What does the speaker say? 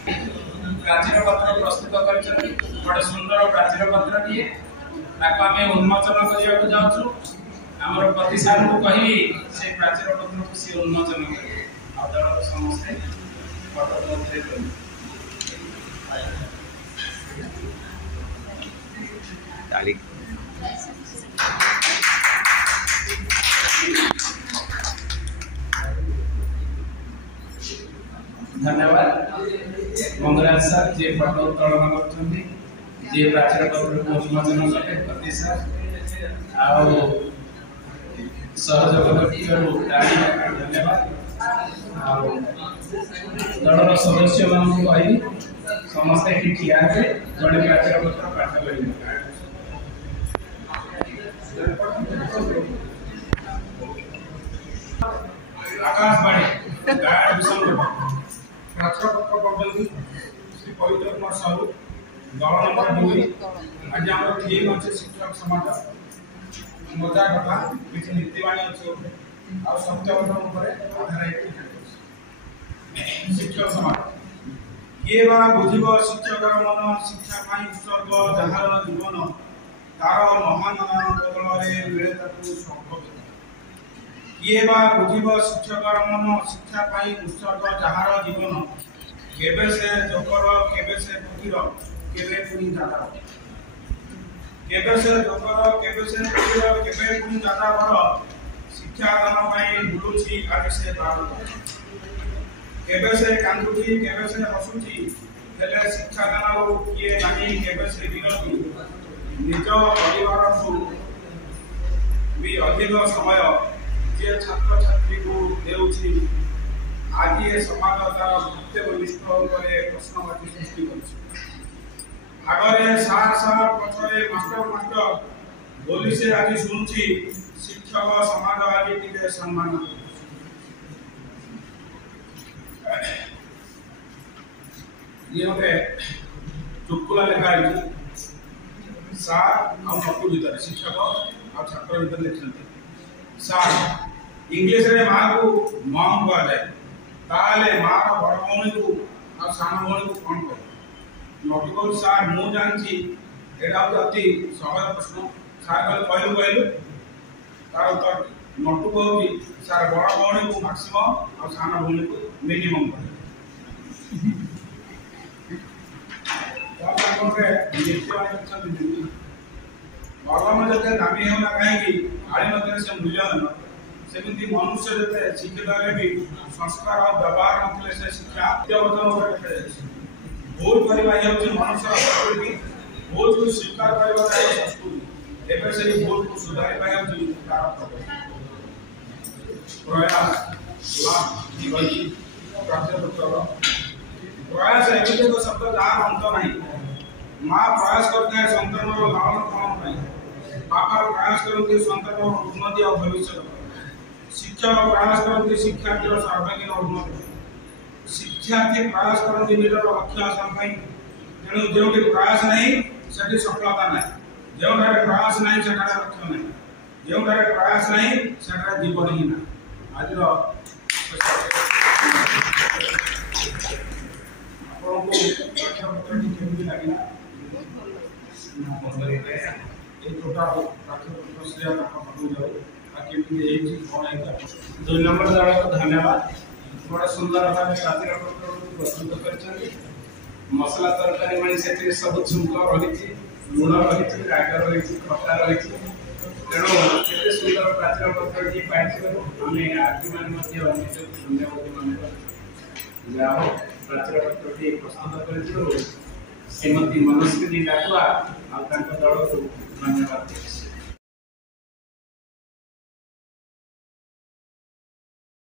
प्राचीर पत्र प्रस्तुत कर गोटे सुंदर प्राचीर पत्र आम उन्मोचन करने जाऊँ आम प्रतिष्ठान को कही से प्राचीर पत्र को सी उन्मोचन कर समस्ते धन्यवाद मंगराज सर जे फोटो उत्तोलन कर प्राचीर पत्र को उन्मोचन कले प्रतिष्ठा सहयोग धन्यवाद दलर सदस्य मान कही समस्ते ठिया जड़े प्राचीर पत्र पाठ कर आकाशवाणी प्राचीर पत्र पढ़ते श्री पवित्र कुमार साहू दल नंबर 2 आज आम थीम अच्छे शिक्षक समाज मजा कथा किसी नीतिवाणी अच्छे आ सत्यवचन आधारित शिक्षक समाज किए बा बुझिब शिक्षकर मन शिक्षा उत्सर्ग जहार जीवन तार महान बदल मिले संभव किए बा बुझिब शिक्षकर मन शिक्षा उत्सर्ग जहार जीवन केबे से जोकर केबे से फकीर केबे पुनी दादा केबे से जोकर केबे से फकीर केबे पुनी दादा पर शिक्षा दान पई बुलुची आज से बाबू केबे से कांदुची केबे से हसुची हेले शिक्षा दान किए नाही केबे से विरती निज परिवार को भी अधिक समय जे छात्र छात्री को देउची आज ये समाज तार प्रत्येक निष्ठ प्रश्नवाची सृष्टि करगरे सार सार पछरे मास्टर मास्टर बोली से आज सुनुची शिक्षक समाज आज टिके सम्मान ये होते चुटकुला लिखा है सार और नटू भीतर शिक्षक और छात्र भीतर लिखते सार इंग्लिश रे मां को मॉम कहा जाए ताले मार बड़ भौणी को आ सान भौणी को कोन करे नटू को सार मु जानची एडा अति सहज प्रश्न सार कहलु तार उत्तर नटू कहूची सार बड़ भौणी को मैक्सिमम और सान भौणी को मिनिमम करे भगवान जब दामी होना कहीं आड़ी मत से मूल्यवान सेमती मनुष्य जते शिक्षित भी संस्कार और व्यवहार नथिले से शिक्षा अत्यवधन होकर भूल करवा ये मनुष्य प्रवृत्ति भूल को स्वीकार करवा संस्कृति एबे से भूल को सुधार पाया प्रयास जीवन प्रयास एमती एक शब्द जहाँ अंत नहीं माँ प्रयास करते हैं संतान लालन पालन नहीं बापा प्रयास करते संतान उन्नति और भविष्य शिक्षक प्रयास करते शिक्षार्थी सर्वांगीन उन्नति शिक्षार्थी प्रयास करते निजर लक्ष्य हासिल तेणु जो प्रयास नहीं से सफलता नहीं जो प्रयास नहीं से लक्ष्य नहीं जो प्रयास नहीं से जीवन ही ना आज दुई नंबर दल को धन्यवाद बड़ा सुंदर भाव प्राचीर पत्र प्रस्तुत कर मसला तरकारी मान से सब छुंक रही लुण रही राग रही खटा रही तेणु एत सुंदर प्राचीर पत्र की पाई आम आर्थिक धन्यवाद मान जहाँ प्राचीर पत्र प्रस्तुत कर श्रीमती मनस्विनी डाकुआ दल को धन्यवाद।